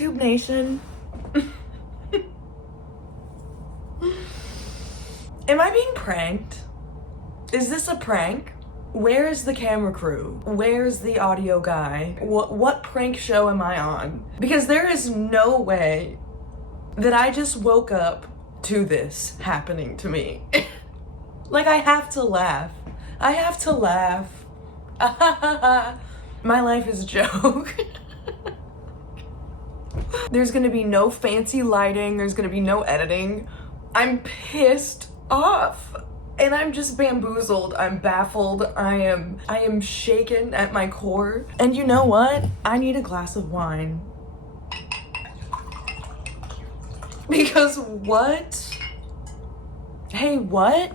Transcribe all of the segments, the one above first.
Tube Nation. Am I being pranked? Is this a prank? Where is the camera crew? Where's the audio guy? What prank show am I on? Because there is no way that I just woke up to this happening to me. Like, I have to laugh. I have to laugh. My life is a joke. There's gonna be no fancy lighting. There's gonna be no editing. I'm pissed off. And I'm just bamboozled. I'm baffled. I am shaken at my core. And you know what? I need a glass of wine. Because what? Hey, what?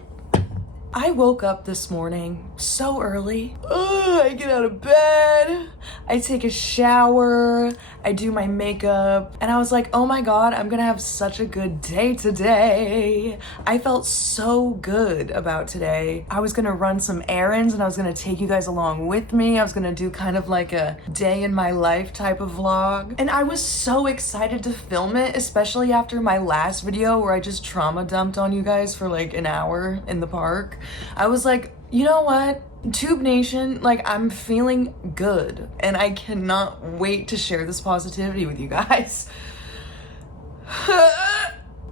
I woke up this morning so early. I get out of bed, I take a shower, I do my makeup, and I was like, oh my god, I'm gonna have such a good day today. I felt so good about today. I was gonna run some errands and I was gonna take you guys along with me. I was gonna do kind of like a day in my life type of vlog. And I was so excited to film it, especially after my last video where I just trauma dumped on you guys for like an hour in the park. I was like, you know what? Tube Nation, like, I'm feeling good and I cannot wait to share this positivity with you guys.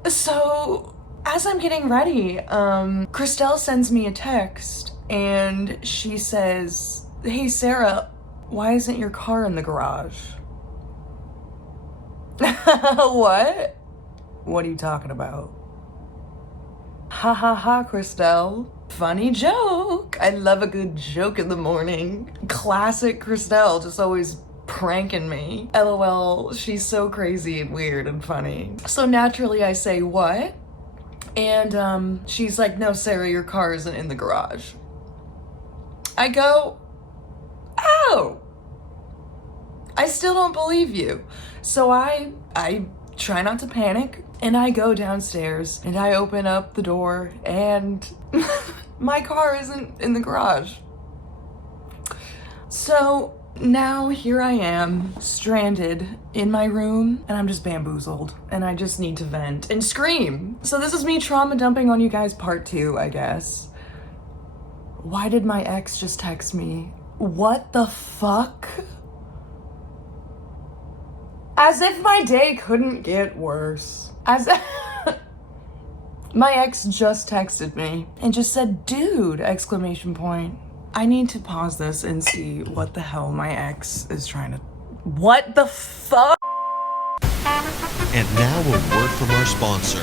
So, as I'm getting ready, Christelle sends me a text and she says, hey Sarah, why isn't your car in the garage? What? What are you talking about? Ha ha ha, Christelle. Funny joke. I love a good joke in the morning. Classic Christelle, just always pranking me. LOL, she's so crazy and weird and funny. So naturally I say, what? And she's like, no, Sarah, your car isn't in the garage. I go, oh, I still don't believe you. So I try not to panic. And I go downstairs and I open up the door and my car isn't in the garage. So now here I am, stranded in my room, and I'm just bamboozled and I just need to vent and scream. So this is me trauma dumping on you guys part 2, I guess. Why did my ex just text me? What the fuck? As if my day couldn't get worse. My ex just texted me and just said, dude, exclamation point. I need to pause this and see what the hell my ex is trying to... What the fuck? And now a word from our sponsor.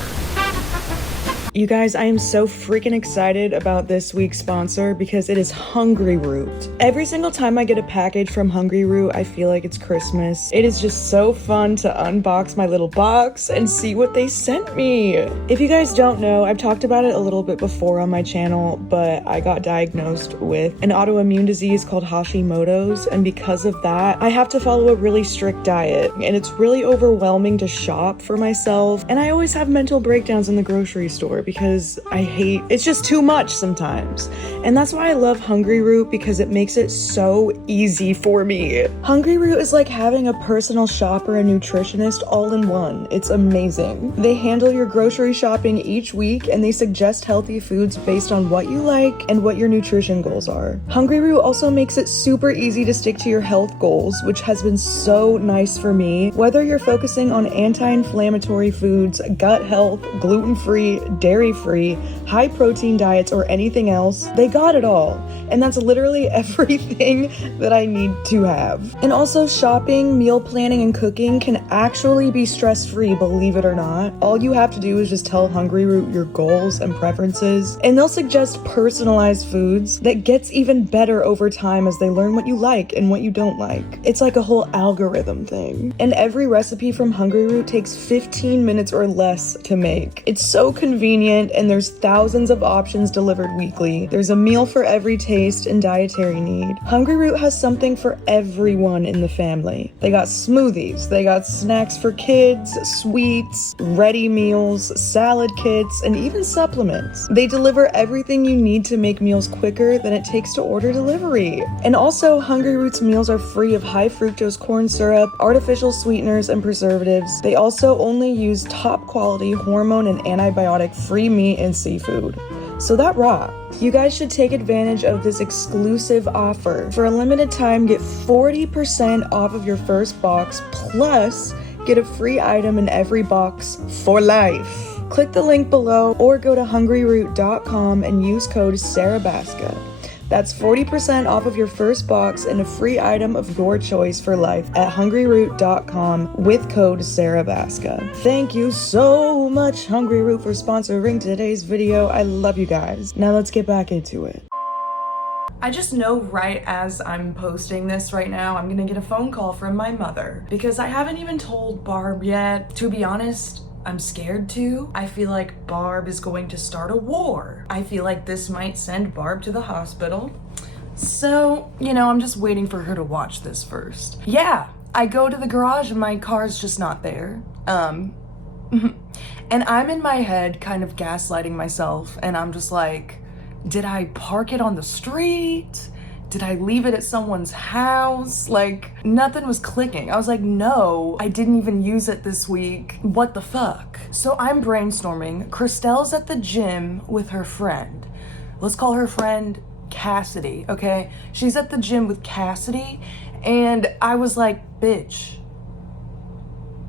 You guys, I am so freaking excited about this week's sponsor because it is Hungryroot. Every single time I get a package from Hungryroot, I feel like it's Christmas. It is just so fun to unbox my little box and see what they sent me. If you guys don't know, I've talked about it a little bit before on my channel, but I got diagnosed with an autoimmune disease called Hashimoto's, and because of that, I have to follow a really strict diet, and it's really overwhelming to shop for myself, and I always have mental breakdowns in the grocery store because it's just too much sometimes. And that's why I love Hungryroot, because it makes it so easy for me. Hungryroot is like having a personal shopper and nutritionist all in one. It's amazing. They handle your grocery shopping each week and they suggest healthy foods based on what you like and what your nutrition goals are. Hungryroot also makes it super easy to stick to your health goals, which has been so nice for me. Whether you're focusing on anti-inflammatory foods, gut health, gluten-free, dairy-free, high-protein diets, or anything else, they got it all. And that's literally everything that I need to have. And also, shopping, meal planning, and cooking can actually be stress-free, believe it or not. All you have to do is just tell Hungryroot your goals and preferences, and they'll suggest personalized foods that gets even better over time as they learn what you like and what you don't like. It's like a whole algorithm thing. And every recipe from Hungryroot takes 15 minutes or less to make. It's so convenient convenient, and there's thousands of options delivered weekly. There's a meal for every taste and dietary need. Hungry Root has something for everyone in the family. They got smoothies, they got snacks for kids, sweets, ready meals, salad kits, and even supplements. They deliver everything you need to make meals quicker than it takes to order delivery. And also, Hungry Root's meals are free of high fructose corn syrup, artificial sweeteners, and preservatives. They also only use top quality hormone and antibiotic free meat and seafood. So that rocks. You guys should take advantage of this exclusive offer. For a limited time, get 40% off of your first box, plus get a free item in every box for life. Click the link below or go to hungryroot.com and use code SarahBaska. That's 40% off of your first box and a free item of your choice for life at hungryroot.com with code SarahBaska. Thank you so much, Hungry Root, for sponsoring today's video. I love you guys. Now let's get back into it. I just know right as I'm posting this right now, I'm gonna get a phone call from my mother because I haven't even told Barb yet. To be honest, I'm scared to. I feel like Barb is going to start a war. I feel like this might send Barb to the hospital. So, I'm just waiting for her to watch this first. Yeah, I go to the garage and my car's just not there. And I'm in my head kind of gaslighting myself, and I'm just like, did I park it on the street? Did I leave it at someone's house? Like, nothing was clicking. I was like, no, I didn't even use it this week. What the fuck? So I'm brainstorming. Christelle's at the gym with her friend. Let's call her friend Cassidy, okay? She's at the gym with Cassidy, and I was like, bitch,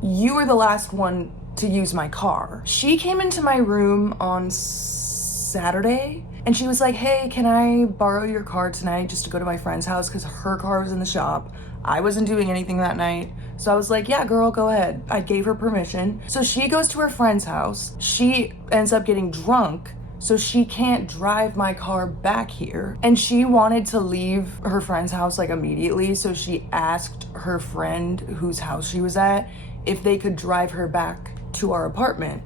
you were the last one to use my car. She came into my room on Saturday, and she was like, hey, can I borrow your car tonight just to go to my friend's house? Because her car was in the shop. I wasn't doing anything that night. So I was like, yeah, girl, go ahead. I gave her permission. So she goes to her friend's house. She ends up getting drunk, so she can't drive my car back here. And she wanted to leave her friend's house like immediately. So she asked her friend whose house she was at if they could drive her back to our apartment.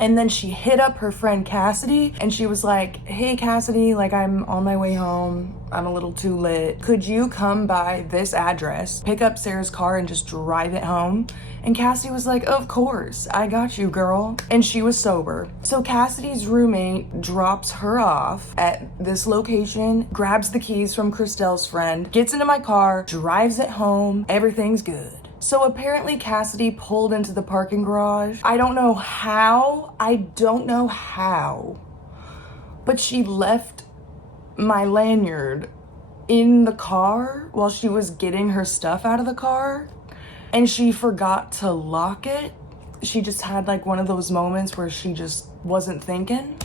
And then she hit up her friend Cassidy, and she was like, hey Cassidy, like, I'm on my way home. I'm a little too lit. Could you come by this address, pick up Sarah's car, and just drive it home? And Cassidy was like, of course, I got you, girl. And she was sober. So Cassidy's roommate drops her off at this location, grabs the keys from Christelle's friend, gets into my car, drives it home. Everything's good. So apparently Cassidy pulled into the parking garage. I don't know how, but she left my lanyard in the car while she was getting her stuff out of the car, and she forgot to lock it. She just had like one of those moments where she just wasn't thinking.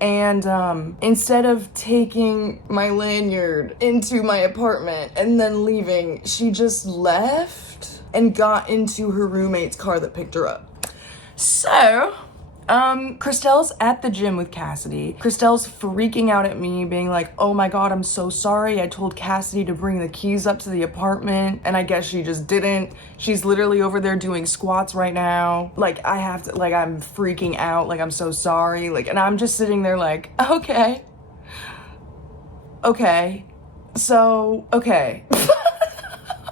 And instead of taking my lanyard into my apartment and then leaving, she just left and got into her roommate's car that picked her up. So, Christelle's at the gym with Cassidy. Christelle's freaking out at me, being like, oh my God, I'm so sorry. I told Cassidy to bring the keys up to the apartment, and I guess she just didn't. She's literally over there doing squats right now. Like, I'm freaking out. Like, I'm so sorry. Like, and I'm just sitting there like, okay. So, okay.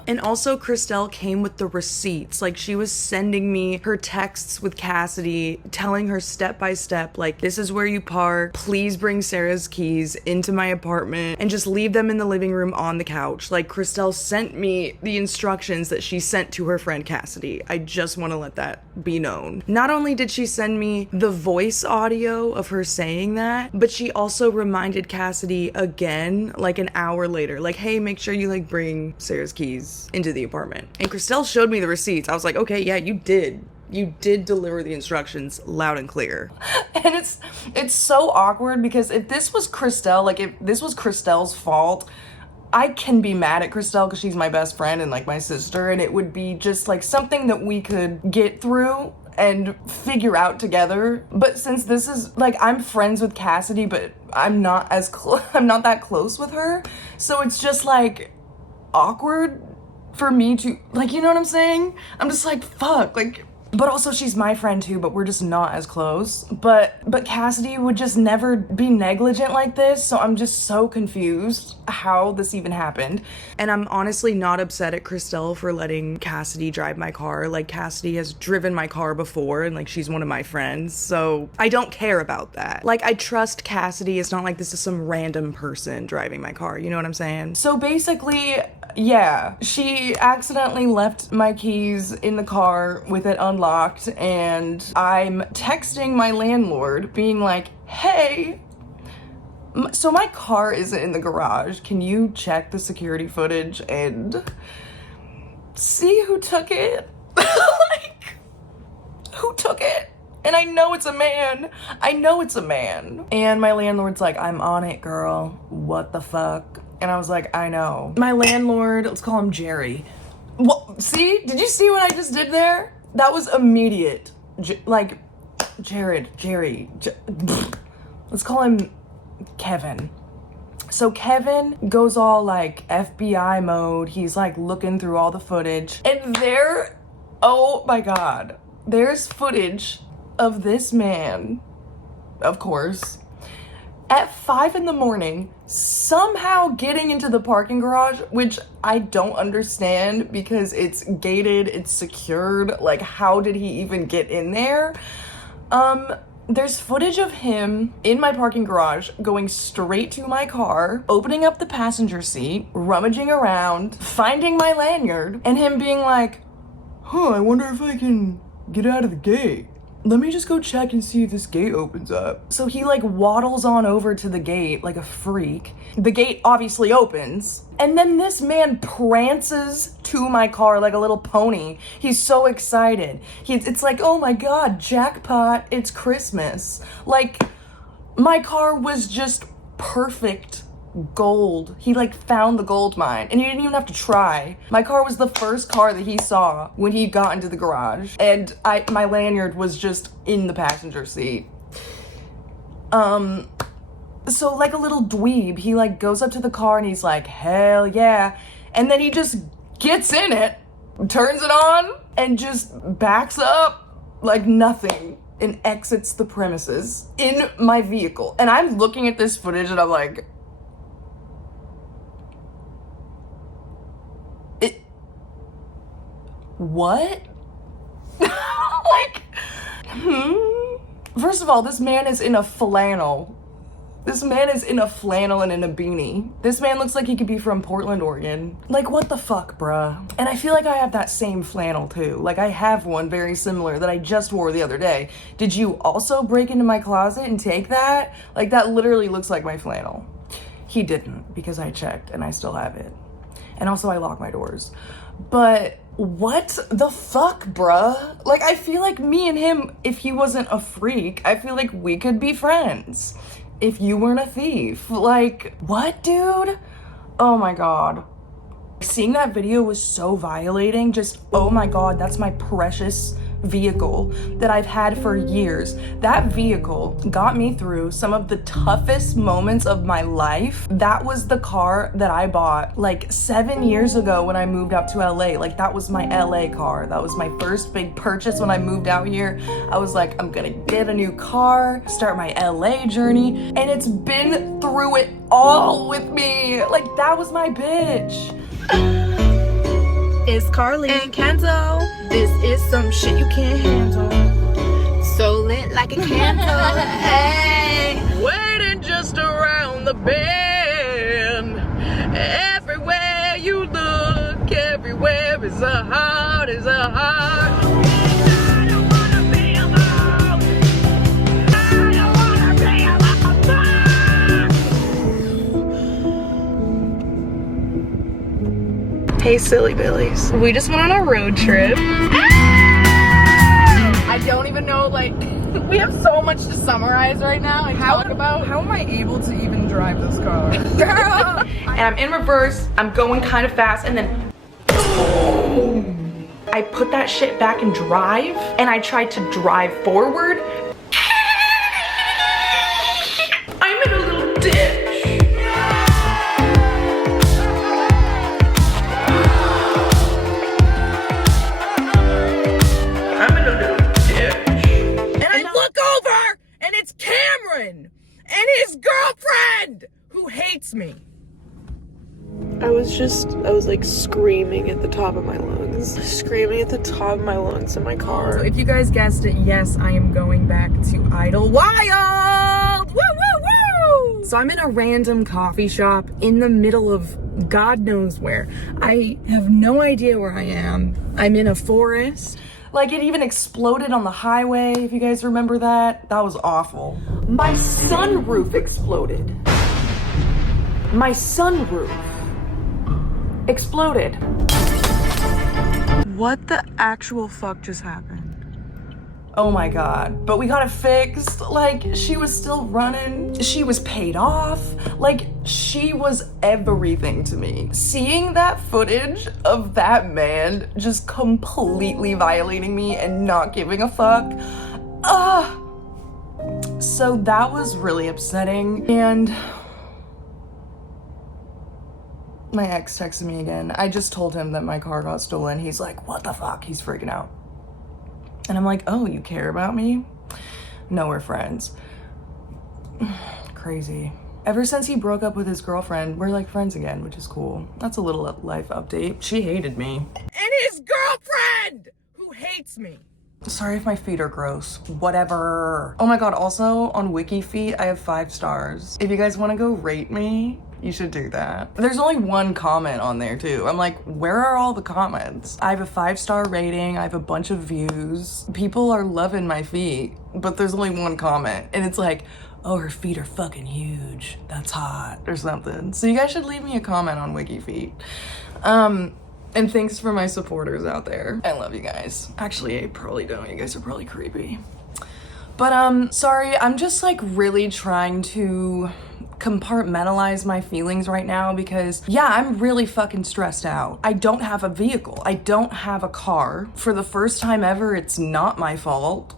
And also, Christelle came with the receipts. Like, she was sending me her texts with Cassidy, telling her step by step, like, this is where you park. Please bring Sarah's keys into my apartment and just leave them in the living room on the couch. Like, Christelle sent me the instructions that she sent to her friend Cassidy. I just want to let that be known. Not only did she send me the voice audio of her saying that, but she also reminded Cassidy again, like an hour later, like, hey, make sure you like bring Sarah's keys into the apartment. And Christelle showed me the receipts. I was like, okay, yeah, you did deliver the instructions loud and clear. And it's so awkward because if this was Christelle, like if this was Christelle's fault, I can be mad at Christelle because she's my best friend and like my sister, and it would be just like something that we could get through and figure out together. But since this is like, I'm friends with Cassidy, but I'm not that close with her, so it's just like awkward for me to, like, you know what I'm saying? I'm just like, fuck, like, But also she's my friend too, but we're just not as close. But Cassidy would just never be negligent like this, so I'm just so confused how this even happened. And I'm honestly not upset at Christelle for letting Cassidy drive my car. Like, Cassidy has driven my car before, and like, she's one of my friends, so I don't care about that. Like, I trust Cassidy. It's not like this is some random person driving my car, you know what I'm saying? So basically, yeah, she accidentally left my keys in the car with it unlocked, and I'm texting my landlord being like, hey, so my car isn't in the garage. Can you check the security footage and see who took it? Like, who took it? And I know it's a man. I know it's a man. And my landlord's like, I'm on it, girl. What the fuck? And I was like, I know. My landlord, let's call him Jerry. What? See? Did you see what I just did there? That was immediate. Jerry. Let's call him Kevin. So Kevin goes all like FBI mode. He's like looking through all the footage. And there, oh my God, there's footage of this man, of course, at 5 a.m, somehow getting into the parking garage, which I don't understand because it's gated, it's secured. Like, how did he even get in there? There's footage of him in my parking garage going straight to my car, opening up the passenger seat, rummaging around, finding my lanyard, and him being like, I wonder if I can get out of the gate. Let me just go check and see if this gate opens up. So he like waddles on over to the gate like a freak. The gate obviously opens. And then this man prances to my car like a little pony. He's so excited. It's like, oh my God, jackpot, it's Christmas. Like, my car was just perfect gold. He like found the gold mine and he didn't even have to try. My car was the first car that he saw when he got into the garage, and my lanyard was just in the passenger seat. So like a little dweeb, he like goes up to the car and he's like, hell yeah, and then he just gets in it, turns it on, and just backs up like nothing and exits the premises in my vehicle. And I'm looking at this footage and I'm like, what? Like, First of all, this man is in a flannel. This man is in a flannel and in a beanie. This man looks like he could be from Portland, Oregon. Like, what the fuck, bruh? And I feel like I have that same flannel too. Like, I have one very similar that I just wore the other day. Did you also break into my closet and take that? Like, that literally looks like my flannel. He didn't, because I checked and I still have it. And also I lock my doors. But what the fuck, bruh? Like, I feel like me and him, if he wasn't a freak, I feel like we could be friends. If you weren't a thief. Like, what, dude? Oh my God. Seeing that video was so violating. Just, oh my God, that's my precious vehicle that I've had for years. That vehicle got me through some of the toughest moments of my life. That was the car that I bought like 7 years ago when I moved out to LA. Like, that was my LA car. That was my first big purchase when I moved out here. I was like, I'm gonna get a new car, start my LA journey, and it's been through it all with me. Like, that was my bitch. It's Carly and Kenzo. This is some shit you can't handle. So lit like a candle. Hey, Waiting just around the bend. Everywhere you look, everywhere is a heart, is a heart. I don't wanna be alone. I don't wanna be alone. Hey, silly billies. We just went on a road trip. I don't even know, like, we have so much to summarize right now and talk about. How am I able to even drive this car? Girl! And I'm in reverse, I'm going kind of fast, and then boom. I put that shit back in drive, and I tried to drive forward. I'm in a little ditch. I'm in a little I was like screaming at the top of my lungs. Screaming at the top of my lungs in my car. So if you guys guessed it, yes, I am going back to Idlewild! Woo, woo, woo! So I'm in a random coffee shop in the middle of God knows where. I have no idea where I am. I'm in a forest. Like, it even exploded on the highway, if you guys remember that. That was awful. My sunroof exploded. My sunroof exploded. What the actual fuck just happened? Oh my God, but we got it fixed. Like, she was still running. She was paid off. Like, she was everything to me. Seeing that footage of that man just completely violating me and not giving a fuck, so that was really upsetting. And my ex texted me again. I just told him that my car got stolen. He's like, what the fuck? He's freaking out. And I'm like, oh, you care about me? No, we're friends. Crazy. Ever since he broke up with his girlfriend, we're like friends again, which is cool. That's a little life update. She hated me. And his girlfriend, who hates me. Sorry if my feet are gross. Whatever. Oh my God, also on WikiFeet, I have 5 stars. If you guys want to go rate me, you should do that. There's only 1 comment on there too. I'm like, where are all the comments? I have a 5-star rating. I have a bunch of views. People are loving my feet, but there's only 1 comment. And it's like, oh, her feet are fucking huge. That's hot or something. So you guys should leave me a comment on WikiFeet. And thanks for my supporters out there. I love you guys. Actually, I probably don't. You guys are probably creepy. But sorry, I'm just like really trying to compartmentalize my feelings right now because yeah, I'm really fucking stressed out. I don't have a vehicle. I don't have a car. For the first time ever, it's not my fault.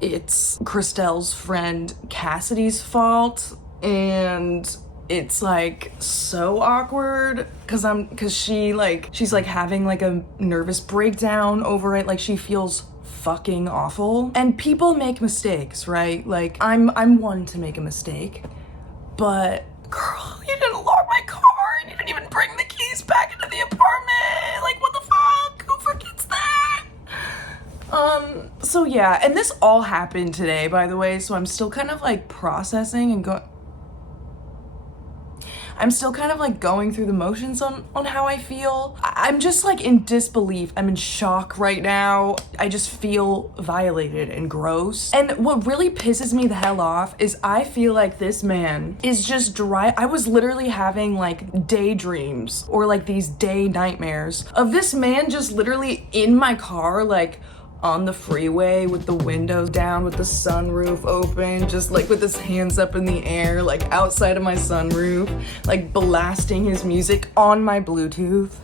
It's Christelle's friend Cassidy's fault, and it's like so awkward because she's like having like a nervous breakdown over it. Like she feels fucking awful. And people make mistakes, right? Like I'm one to make a mistake. But girl, you didn't lock my car and you didn't even bring the keys back into the apartment. Like what the fuck? Who forgets that? So yeah, and this all happened today, by the way, so I'm still kind of like processing and I'm still kind of like going through the motions on how I feel. I'm just like in disbelief. I'm in shock right now. I just feel violated and gross. And what really pisses me the hell off is I feel like this man is just I was literally having like daydreams or like these day nightmares of this man just literally in my car, like on the freeway with the windows down, with the sunroof open, just like with his hands up in the air, like outside of my sunroof, like blasting his music on my Bluetooth.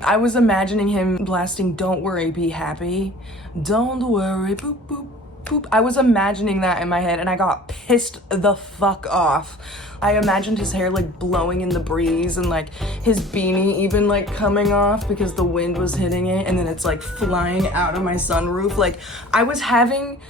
I was imagining him blasting Don't Worry, Be Happy. Don't worry, boop, boop, boop. I was imagining that in my head and I got pissed the fuck off. I imagined his hair like blowing in the breeze and like his beanie even like coming off because the wind was hitting it and then it's like flying out of my sunroof. Like I was having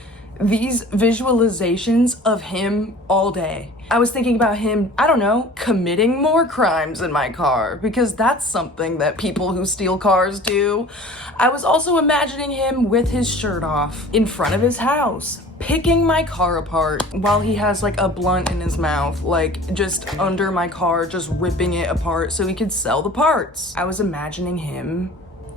these visualizations of him all day. I was thinking about him, I don't know, committing more crimes in my car because that's something that people who steal cars do. I was also imagining him with his shirt off in front of his house, picking my car apart while he has like a blunt in his mouth, like just under my car, just ripping it apart so he could sell the parts. I was imagining him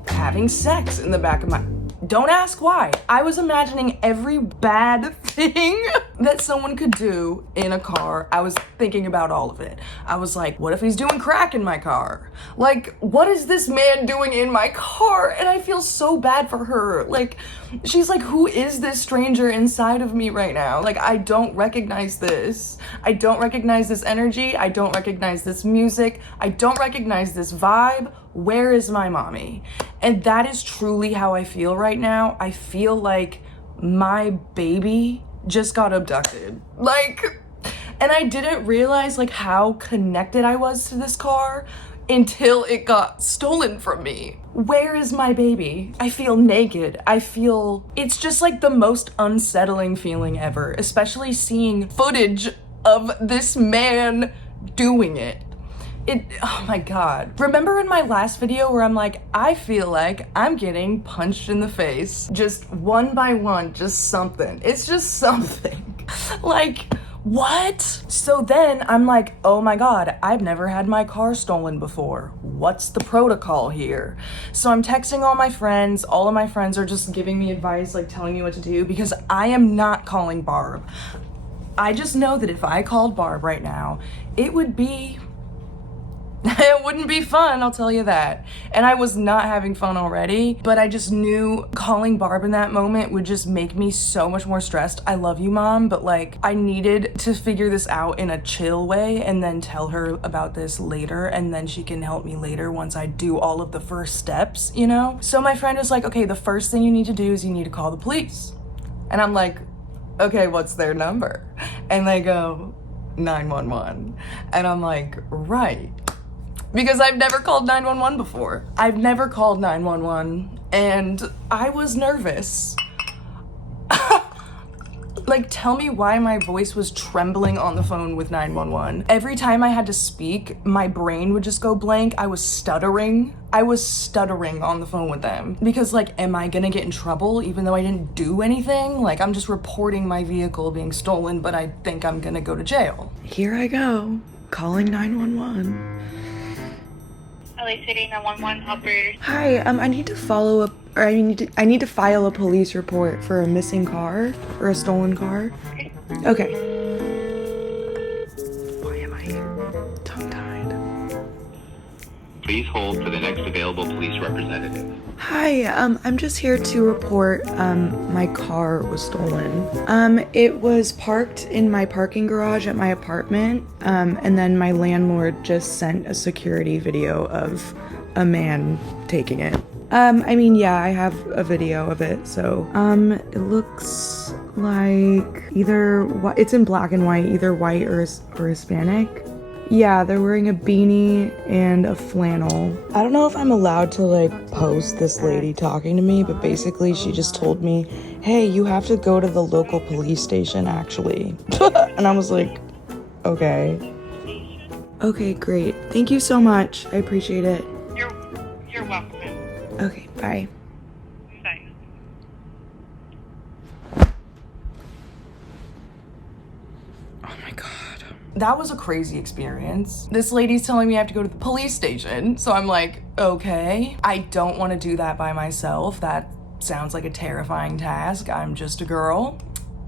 having sex in the back of my... Don't ask why. I was imagining every bad thing that someone could do in a car. I was thinking about all of it. I was like, what if he's doing crack in my car? Like, what is this man doing in my car? And I feel so bad for her. Like, she's like, who is this stranger inside of me right now? Like, I don't recognize this. I don't recognize this energy. I don't recognize this music. I don't recognize this vibe. Where is my mommy? And that is truly how I feel right now. I feel like my baby just got abducted. Like, and I didn't realize like how connected I was to this car until it got stolen from me. Where is my baby? I feel naked. It's just like the most unsettling feeling ever, especially seeing footage of this man doing it. Oh my god. Remember in my last video where I'm like, I feel like I'm getting punched in the face. Just one by one, just something. It's just something. Like, what? So then I'm like, oh my god, I've never had my car stolen before. What's the protocol here? So I'm texting all my friends. All of my friends are just giving me advice, like telling me what to do, because I am not calling Barb. I just know that if I called Barb right now, it wouldn't be fun, I'll tell you that. And I was not having fun already, but I just knew calling Barb in that moment would just make me so much more stressed. I love you, Mom, but like I needed to figure this out in a chill way and then tell her about this later, and then she can help me later once I do all of the first steps, you know? So my friend was like, okay, the first thing you need to do is you need to call the police. And I'm like, okay, what's their number? And they go, 911. And I'm like, right. Because I've never called 911 before. I've never called 911, and I was nervous. Like, tell me why my voice was trembling on the phone with 911. Every time I had to speak, my brain would just go blank. I was stuttering on the phone with them. Because, like, am I gonna get in trouble even though I didn't do anything? Like, I'm just reporting my vehicle being stolen, but I think I'm gonna go to jail. Here I go, calling 911. LA City 911 operator. Hi, I need to follow up, or I need to file a police report for a missing car or a stolen car. Okay. Why am I tongue-tied? Please hold for the next available police representative. Hi, I'm just here to report my car was stolen. It was parked in my parking garage at my apartment, and then my landlord just sent a security video of a man taking it. I have a video of it, so it looks like it's in black and white, either white or Hispanic. Yeah, they're wearing a beanie and a flannel. I don't know if I'm allowed to like post this lady talking to me, but basically she just told me, hey, you have to go to the local police station actually. And I was like, okay. Okay, great. Thank you so much. I appreciate it. You're welcome. Okay, bye. Bye. Oh my god. That was a crazy experience. This lady's telling me I have to go to the police station. So I'm like, okay. I don't want to do that by myself. That sounds like a terrifying task. I'm just a girl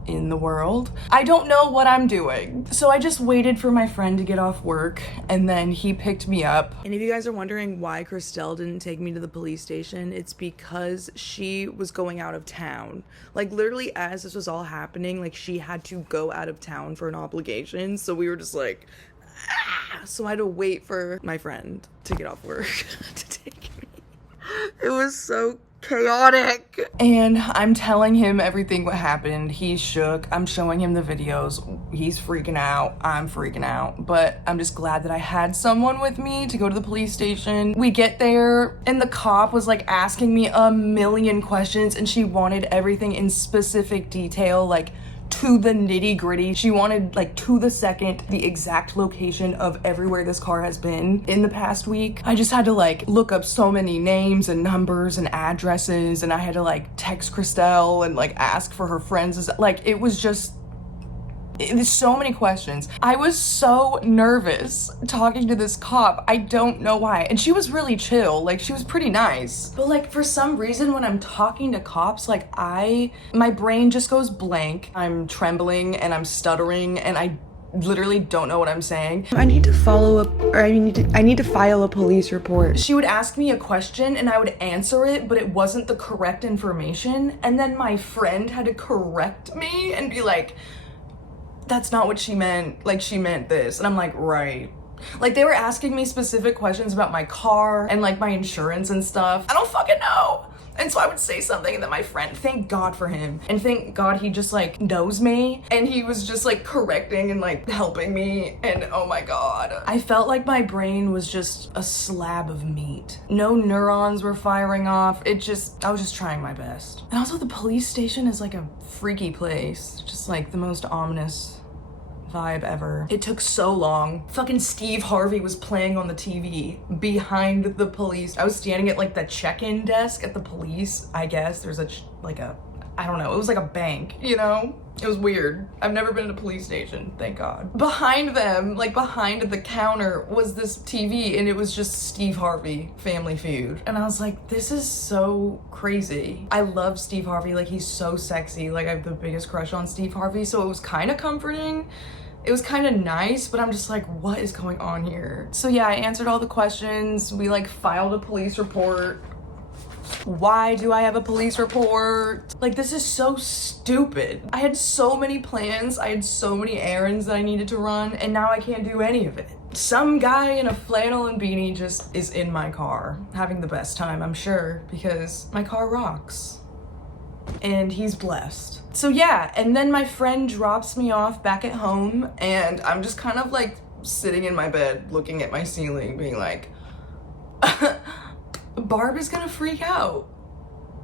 in the world. I don't know what I'm doing. So I just waited for my friend to get off work, and then he picked me up. And if you guys are wondering why Christelle didn't take me to the police station, it's because she was going out of town. Like literally as this was all happening, like she had to go out of town for an obligation. So we were just like, ah! So I had to wait for my friend to get off work to take me. It was so chaotic. And I'm telling him everything what happened. He's shook. I'm showing him the videos. He's freaking out. I'm freaking out. But I'm just glad that I had someone with me to go to the police station. We get there and the cop was like asking me a million questions, and she wanted everything in specific detail, like to the nitty gritty. She wanted like to the second the exact location of everywhere this car has been in the past week. I just had to like look up so many names and numbers and addresses, and I had to like text Christelle and like ask for her friends. Like it was so many questions. I was so nervous talking to this cop. I don't know why. And she was really chill. Like she was pretty nice. But like for some reason when I'm talking to cops, like my brain just goes blank. I'm trembling and I'm stuttering and I literally don't know what I'm saying. I need to I need to file a police report. She would ask me a question and I would answer it, but it wasn't the correct information. And then my friend had to correct me and be like, that's not what she meant, like she meant this. And I'm like, right. Like they were asking me specific questions about my car and like my insurance and stuff. I don't fucking know. And so I would say something and then my friend, thank God for him. And thank God he just like knows me. And he was just like correcting and like helping me. And oh my God. I felt like my brain was just a slab of meat. No neurons were firing off. I was just trying my best. And also the police station is like a freaky place. Just like the most ominous vibe ever. It took so long. Fucking Steve Harvey was playing on the TV behind the police. I was standing at like the check-in desk at the police, I guess. There's I don't know, it was like a bank, you know? It was weird. I've never been in a police station, thank God. Behind them, like behind the counter, was this TV, and it was just Steve Harvey, Family Feud. And I was like, this is so crazy. I love Steve Harvey, like he's so sexy. Like I have the biggest crush on Steve Harvey, so it was kind of comforting. It was kind of nice, but I'm just like, what is going on here? So yeah, I answered all the questions. We like filed a police report. Why do I have a police report? Like, this is so stupid. I had so many plans, I had so many errands that I needed to run, and now I can't do any of it. Some guy in a flannel and beanie just is in my car, having the best time, I'm sure, because my car rocks. And he's blessed. So yeah, and then my friend drops me off back at home, and I'm just kind of like sitting in my bed, looking at my ceiling, being like, Barb is gonna freak out.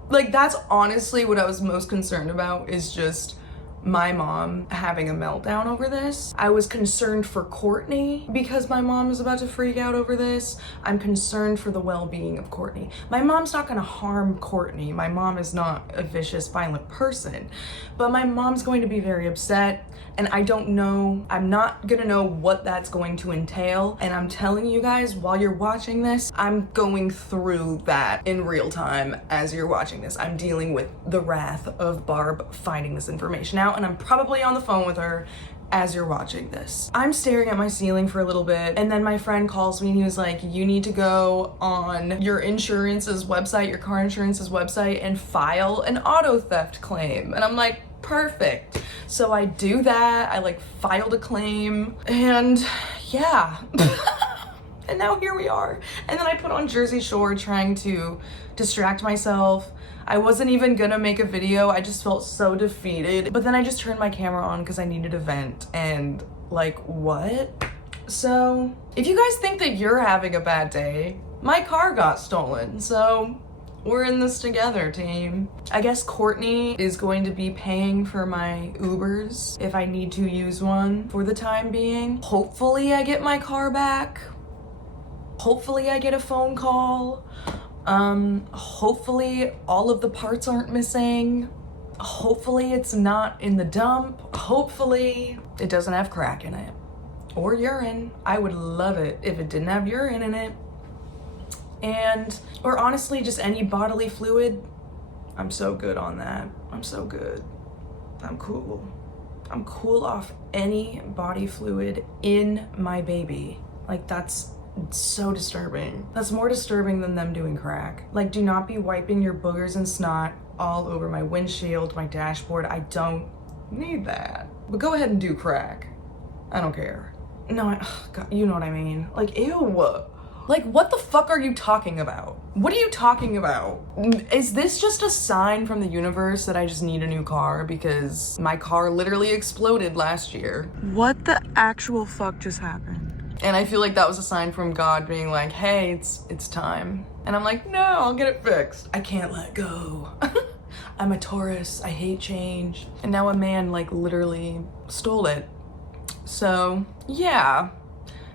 Like, that's honestly what I was most concerned about, is just my mom having a meltdown over this. I was concerned for Courtney because my mom is about to freak out over this. I'm concerned for the well-being of Courtney. My mom's not gonna harm Courtney. My mom is not a vicious, violent person, but my mom's going to be very upset, and I don't know, I'm not gonna know what that's going to entail. And I'm telling you guys, while you're watching this, I'm going through that in real time as you're watching this. I'm dealing with the wrath of Barb finding this information out, and I'm probably on the phone with her as you're watching this. I'm staring at my ceiling for a little bit, and then my friend calls me and he was like, you need to go on your insurance's website, your car insurance's website, and file an auto theft claim. And I'm like, perfect. So I do that, I like filed a claim, and yeah. And now here we are. And then I put on Jersey Shore trying to distract myself. I wasn't even gonna make a video, I just felt so defeated. But then I just turned my camera on because I needed a vent, and like, what? So, if you guys think that you're having a bad day, my car got stolen, so we're in this together, team. I guess Courtney is going to be paying for my Ubers if I need to use one for the time being. Hopefully I get my car back. Hopefully I get a phone call. Hopefully all of the parts aren't missing. Hopefully it's not in the dump. Hopefully it doesn't have crack in it. Or urine. I would love it if it didn't have urine in it. Or honestly, just any bodily fluid. I'm so good on that. I'm so good. I'm cool. I'm cool off any body fluid in my baby. Like, that's so disturbing. That's more disturbing than them doing crack. Like, do not be wiping your boogers and snot all over my windshield, my dashboard. I don't need that. But go ahead and do crack. I don't care. No, God, you know what I mean. Like, ew. Like, what the fuck are you talking about? What are you talking about? Is this just a sign from the universe that I just need a new car because my car literally exploded last year? What the actual fuck just happened? And I feel like that was a sign from God being like, hey, it's time. And I'm like, no, I'll get it fixed. I can't let go. I'm a Taurus, I hate change. And now a man like literally stole it. So yeah.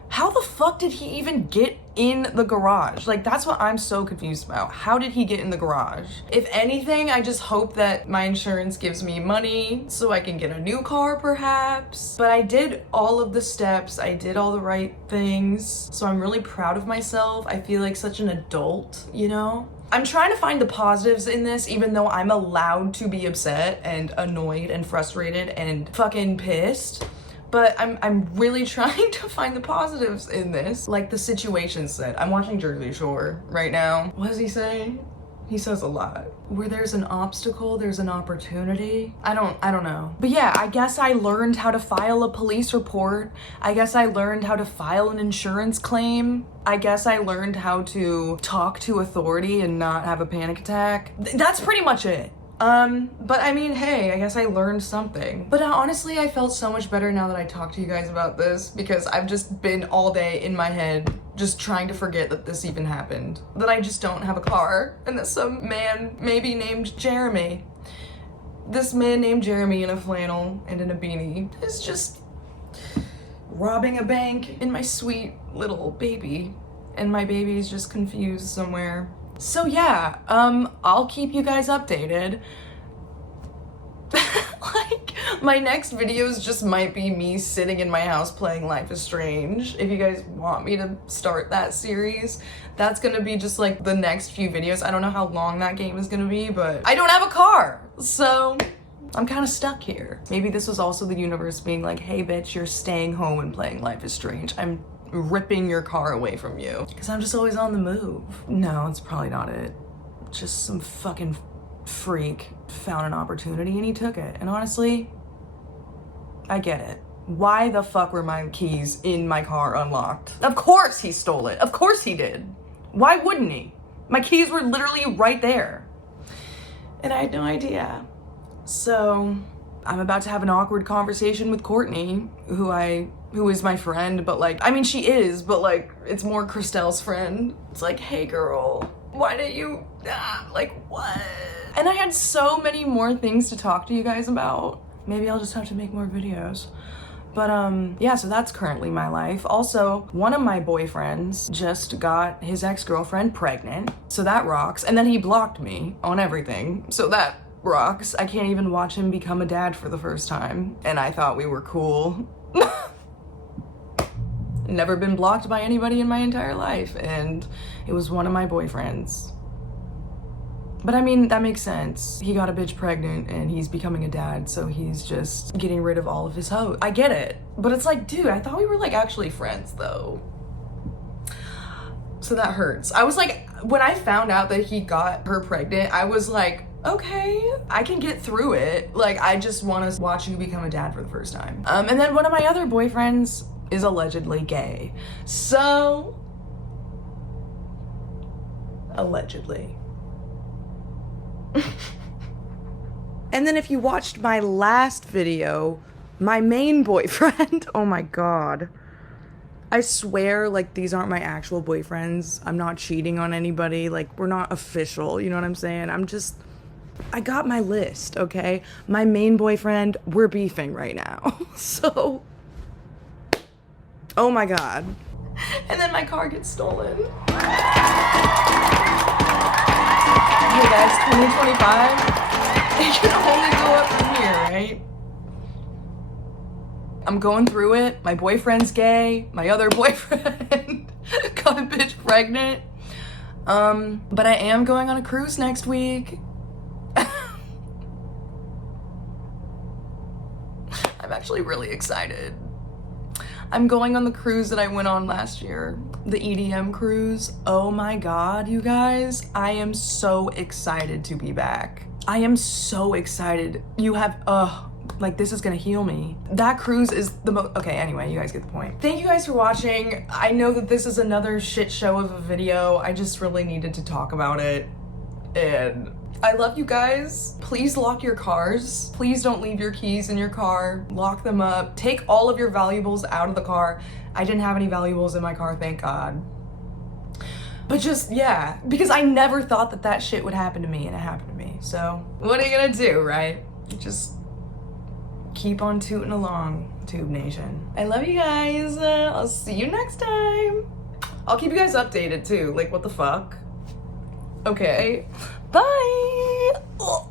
How the fuck did he even get in the garage? Like, that's what I'm so confused about. How did he get in the garage? If anything, I just hope that my insurance gives me money so I can get a new car perhaps. But I did all of the steps. I did all the right things. So I'm really proud of myself. I feel like such an adult, you know? I'm trying to find the positives in this, even though I'm allowed to be upset and annoyed and frustrated and fucking pissed. But I'm really trying to find the positives in this. Like the situation said. I'm watching Jersey Shore right now. What does he say? He says a lot. Where there's an obstacle, there's an opportunity. I don't know. But yeah, I guess I learned how to file a police report. I guess I learned how to file an insurance claim. I guess I learned how to talk to authority and not have a panic attack. That's pretty much it. But I mean, hey, I guess I learned something. But honestly, I felt so much better now that I talked to you guys about this because I've just been all day in my head just trying to forget that this even happened. That I just don't have a car and that some man, maybe named Jeremy, this man named Jeremy in a flannel and in a beanie is just robbing a bank in my sweet little baby, and my baby's just confused somewhere. So yeah, I'll keep you guys updated. Like, my next videos just might be me sitting in my house playing Life is Strange. If you guys want me to start that series, that's gonna be just like the next few videos. I don't know how long that game is gonna be, but I don't have a car, so I'm kind of stuck here. Maybe this was also the universe being like, hey bitch, you're staying home and playing Life is Strange. I'm ripping your car away from you. Because I'm just always on the move. No, it's probably not it. Just some fucking freak found an opportunity and he took it. And honestly, I get it. Why the fuck were my keys in my car unlocked? Of course he stole it. Of course he did. Why wouldn't he? My keys were literally right there. And I had no idea. So I'm about to have an awkward conversation with Courtney, who is my friend, but like, I mean, she is, but like, it's more Christelle's friend. It's like, hey girl, why didn't you, like what? And I had so many more things to talk to you guys about. Maybe I'll just have to make more videos. But yeah, so that's currently my life. Also, one of my boyfriends just got his ex-girlfriend pregnant, so that rocks. And then he blocked me on everything, so that rocks. I can't even watch him become a dad for the first time, and I thought we were cool. Never been blocked by anybody in my entire life, and it was one of my boyfriends. But I mean, that makes sense. He got a bitch pregnant and he's becoming a dad, so he's just getting rid of all of his hoes. I get it. But it's like, dude, I thought we were like actually friends though. So that hurts. I was like, when I found out that he got her pregnant, I was like, okay, I can get through it. Like, I just want to watch you become a dad for the first time. And then one of my other boyfriends is allegedly gay. So, allegedly. And then if you watched my last video, my main boyfriend, oh my god. I swear, like, these aren't my actual boyfriends. I'm not cheating on anybody. Like, we're not official, you know what I'm saying? I got my list, okay? My main boyfriend, we're beefing right now. So, oh my god. And then my car gets stolen. Hey guys, 2025, it can only go up from here, right? I'm going through it. My boyfriend's gay. My other boyfriend got a bitch pregnant. But I am going on a cruise next week. I'm actually really excited. I'm going on the cruise that I went on last year, the EDM cruise. Oh my god, you guys. I am so excited to be back. I am so excited. You have, like, this is gonna heal me. That cruise is the most, okay, anyway, you guys get the point. Thank you guys for watching. I know that this is another shit show of a video. I just really needed to talk about it. And I love you guys. Please lock your cars. Please don't leave your keys in your car. Lock them up. Take all of your valuables out of the car. I didn't have any valuables in my car, thank God. But just, yeah, because I never thought that that shit would happen to me, and it happened to me. So, what are you gonna do, right? Just keep on tooting along, Tube Nation. I love you guys. I'll see you next time. I'll keep you guys updated too. Like, what the fuck? Okay. Bye. Ugh.